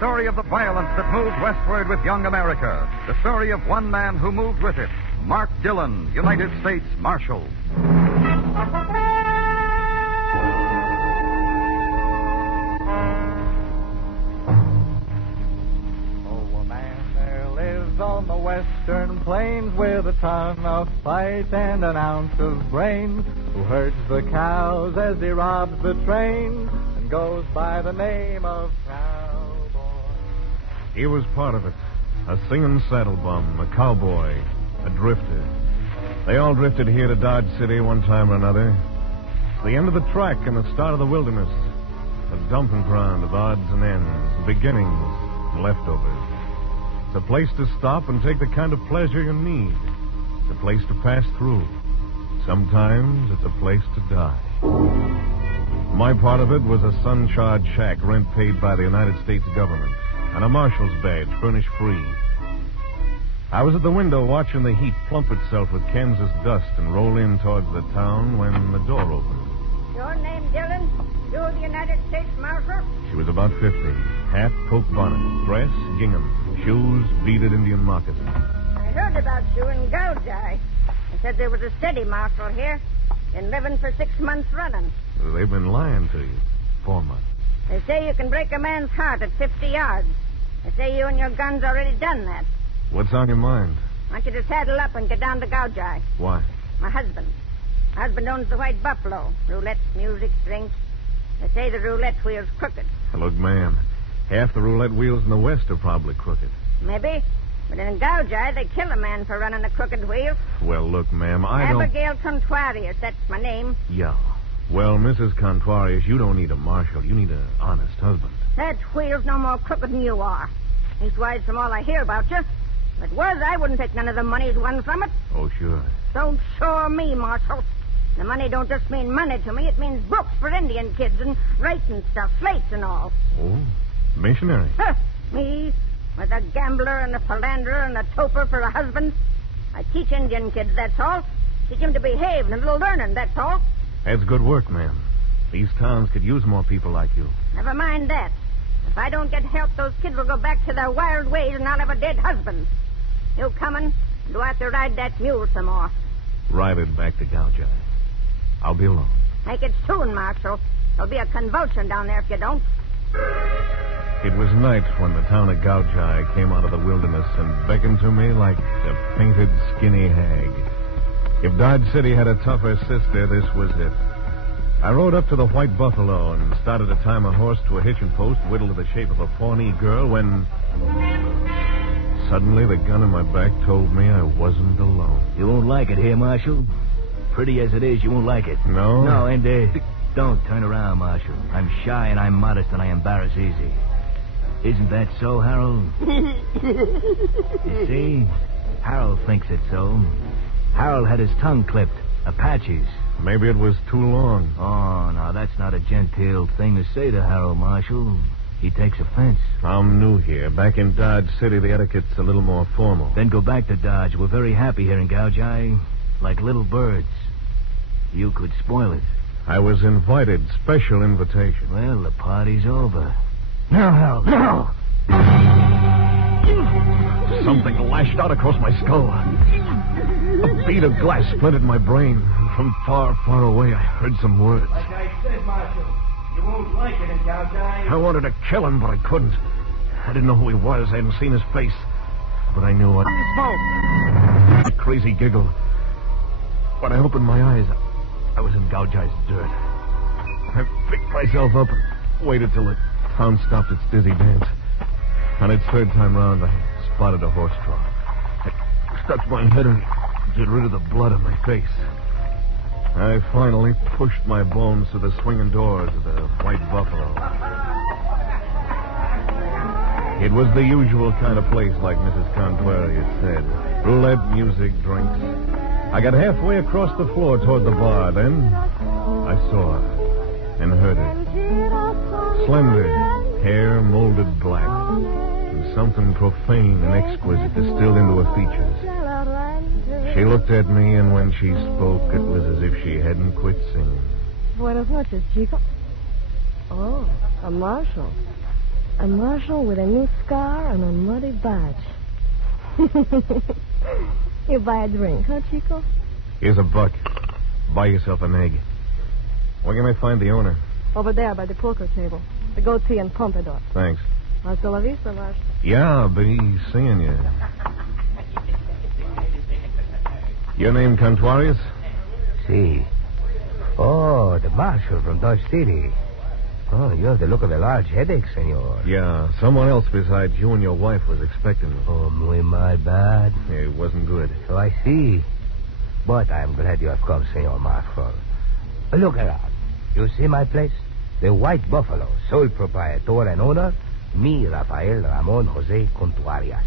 story of the violence that moved westward with young America. The story of one man who moved with it, Mark Dillon, United States Marshal. On the western plains with a ton of fight and an ounce of brains, who herds the cows as he robs the train and goes by the name of Cowboy. He was part of it. A singing saddle bum, a cowboy, a drifter. They all drifted here to Dodge City one time or another. It's the end of the track and the start of the wilderness. A dumping ground of odds and ends, beginnings and leftovers. It's a place to stop and take the kind of pleasure you need. It's a place to pass through. Sometimes it's a place to die. My part of it was a sun-charred shack, rent paid by the United States government, and a marshal's badge furnished free. I was at the window watching the heat plump itself with Kansas dust and roll in towards the town when the door opened. Your name, Dillon? You're the United States Marshal? She was about 50. Hat, poke bonnet, dress, gingham, shoes, beaded Indian moccasins. I heard about you in Galjai. They said there was a steady marshal here. Been living for 6 months running. They've been lying to you. 4 months. They say you can break a man's heart at 50 yards. They say you and your gun's already done that. What's on your mind? I want you to saddle up and get down to Galjai. Why? My husband. My husband owns the White Buffalo. Roulette, music, drinks. They say the roulette wheel's crooked. Look, ma'am, half the roulette wheels in the West are probably crooked. Maybe. But in Galjai, they kill a man for running a crooked wheel. Well, look, ma'am, I don't... Abigail Contrarius, that's my name. Yeah. Well, Mrs. Contrarius, you don't need a marshal. You need an honest husband. That wheel's no more crooked than you are. Leastwise, from all I hear about you. If it was, I wouldn't take none of the money's won from it. Oh, sure. Don't show me, Marshal. The money don't just mean money to me. It means books for Indian kids and writing stuff, slates and all. Oh, missionary. Huh, me, with a gambler and a philanderer and a toper for a husband. I teach Indian kids, that's all. Teach them to behave and a little learning, that's all. That's good work, ma'am. These towns could use more people like you. Never mind that. If I don't get help, those kids will go back to their wild ways and I'll have a dead husband. You coming? Do I have to ride that mule some more? Ride it back to Galjai. I'll be along. Make it soon, Marshal. There'll be a convulsion down there if you don't. It was night when the town of Galjai came out of the wilderness and beckoned to me like a painted, skinny hag. If Dodge City had a tougher sister, this was it. I rode up to the White Buffalo and started to tie my horse to a hitching post whittled to the shape of a Pawnee girl when... Suddenly, the gun in my back told me I wasn't alone. You won't like it here, Marshal. Pretty as it is, you won't like it. No? No, and, don't turn around, Marshal. I'm shy and I'm modest and I embarrass easy. Isn't that so, Harold? You see? Harold thinks it so. Harold had his tongue clipped. Apaches. Maybe it was too long. Oh, now, that's not a genteel thing to say to Harold, Marshal. He takes offense. I'm new here. Back in Dodge City, the etiquette's a little more formal. Then go back to Dodge. We're very happy here in Galjai. Like little birds. You could spoil it. I was invited. Special invitation. Well, the party's over. Now, Harold, now! Something lashed out across my skull. A bead of glass splintered my brain. From far, far away, I heard some words. Like I said, Marshal, you won't like it in Galjai. I wanted to kill him, but I couldn't. I didn't know who he was. I hadn't seen his face. But I knew what... Smoke! A crazy giggle. When I opened my eyes, I was in Galjai's dirt. I picked myself up and waited till the town stopped its dizzy dance. On its third time round, I spotted a horse trough. I stuck my head and get rid of the blood on my face. I finally pushed my bones through the swinging doors of the White Buffalo. It was the usual kind of place, like Mrs. Contrarius said. Roulette, music, drinks. I got halfway across the floor toward the bar. Then I saw her and heard her. Slender, hair molded black, and something profane and exquisite distilled into her features. She looked at me, and when she spoke, it was as if she hadn't quit singing. Buenas noches, chico. Oh, a marshal. A marshal with a new scar and a muddy badge. You buy a drink, huh, Chico? Here's $1. Buy yourself an egg. Where can I find the owner? Over there by the poker table. The goatee and pompadour. Thanks. Hasta la vista, Marshal. Yeah, I'll be seeing you. Your name, Cantuarius? See. Oh, the marshal from Dodge City. Oh, you have the look of a large headache, senor. Yeah, someone else besides you and your wife was expecting me. Oh, muy mal bad. It wasn't good. So I see. But I'm glad you have come, senor marshal. Look around. You see my place? The White Buffalo, sole proprietor and owner, me, Rafael Ramon Jose Cantuarias.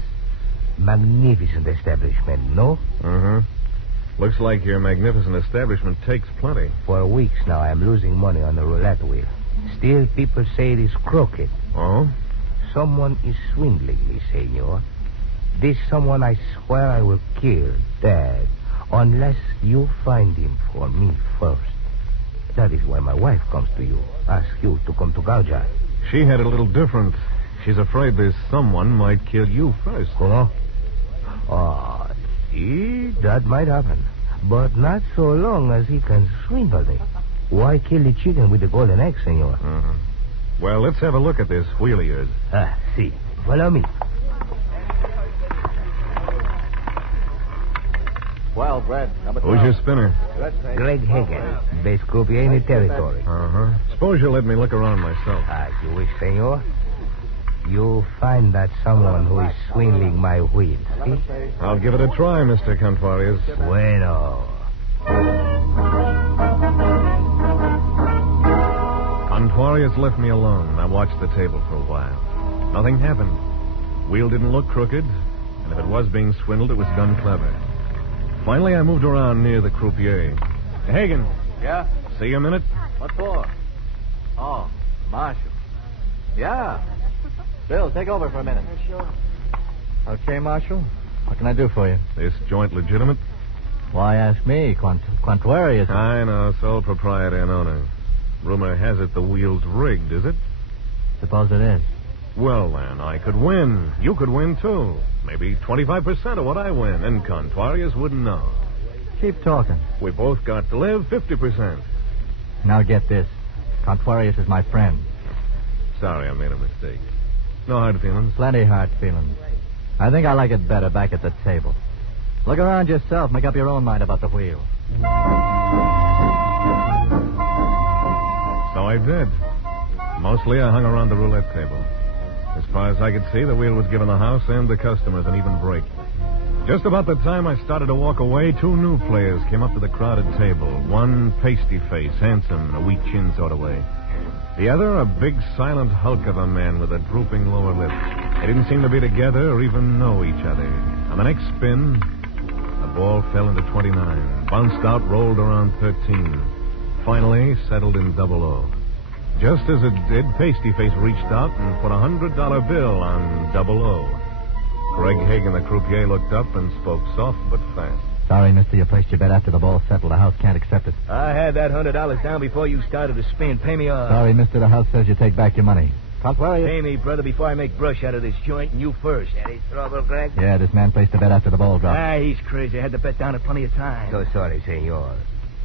Magnificent establishment, no? Uh-huh. Looks like your magnificent establishment takes plenty. For weeks now, I'm losing money on the roulette wheel. Still, people say it is crooked. Oh? Someone is swindling me, senor. This someone I swear I will kill, dead, unless you find him for me first. That is why my wife comes to you, ask you to come to Gauja. She had it a little different. She's afraid this someone might kill you first. Oh? Oh, see, that might happen. But not so long as he can swindle me. Why kill the chicken with the golden egg, senor? Uh-huh. Well, let's have a look at this wheel of yours. See. Follow me. Well, Brad, number 12. Who's your spinner? Greg Hagen, best croupier in the territory. Uh-huh. Suppose you let me look around myself. As you wish, senor. You'll find that someone who is swindling my wheel. See? I'll give it a try, Mr. Cantuarius. Bueno. Cantuarius left me alone. I watched the table for a while. Nothing happened. Wheel didn't look crooked, and if it was being swindled, it was done clever. Finally, I moved around near the croupier. Hagen. Yeah? See you a minute? What for? Oh, Marshal. Yeah. Bill, take over for a minute. Sure. Okay, Marshal. What can I do for you? This joint legitimate? Why ask me? Cantuarius. I know, sole proprietor and owner. Rumor has it the wheel's rigged, is it? Suppose it is. Well, then, I could win. You could win, too. Maybe 25% of what I win, and Cantuarius wouldn't know. Keep talking. We both got to live 50%. Now get this. Cantuarius is my friend. Sorry, I made a mistake. No hard feelings. Plenty hard feelings. I think I like it better back at the table. Look around yourself. Make up your own mind about the wheel. So I did. Mostly I hung around the roulette table. As far as I could see, the wheel was giving the house and the customers an even break. Just about the time I started to walk away, 2 new players came up to the crowded table. One pasty face, handsome, and a weak chin sort of way. The other, a big, silent hulk of a man with a drooping lower lip. They didn't seem to be together or even know each other. On the next spin, the ball fell into 29, bounced out, rolled around 13. Finally, settled in 00. Just as it did, Pasty-Face reached out and put a $100 bill on 00. Greg Hagen, the croupier, looked up and spoke soft but fast. Sorry, mister, you placed your bet after the ball settled. The house can't accept it. I had that $100 down before you started to spin. Pay me off. Sorry, mister, the house says you take back your money. Cantuarius. Pay me, brother, before I make brush out of this joint, and you first. Any trouble, Greg? Yeah, this man placed a bet after the ball dropped. He's crazy. I had the bet down at plenty of time. So sorry, senor.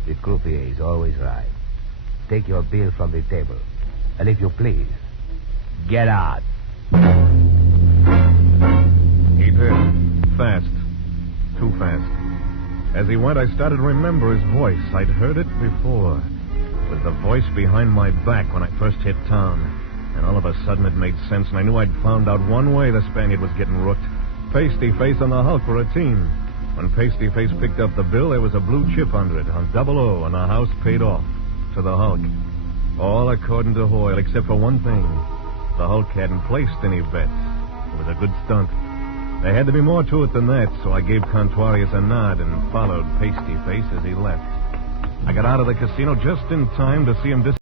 The croupier is always right. Take your bill from the table. And if you please, get out. He did. Fast. Too fast. As he went, I started to remember his voice. I'd heard it before. It was the voice behind my back when I first hit town. And all of a sudden it made sense, and I knew I'd found out one way the Spaniard was getting rooked. Pasty-Face and the Hulk were a team. When Pasty-Face picked up the bill, there was a blue chip under it on 00, and the house paid off to the Hulk. All according to Hoyle, except for one thing. The Hulk hadn't placed any bets. It was a good stunt. There had to be more to it than that, so I gave Cantuarius a nod and followed Pasty-Face as he left. I got out of the casino just in time to see him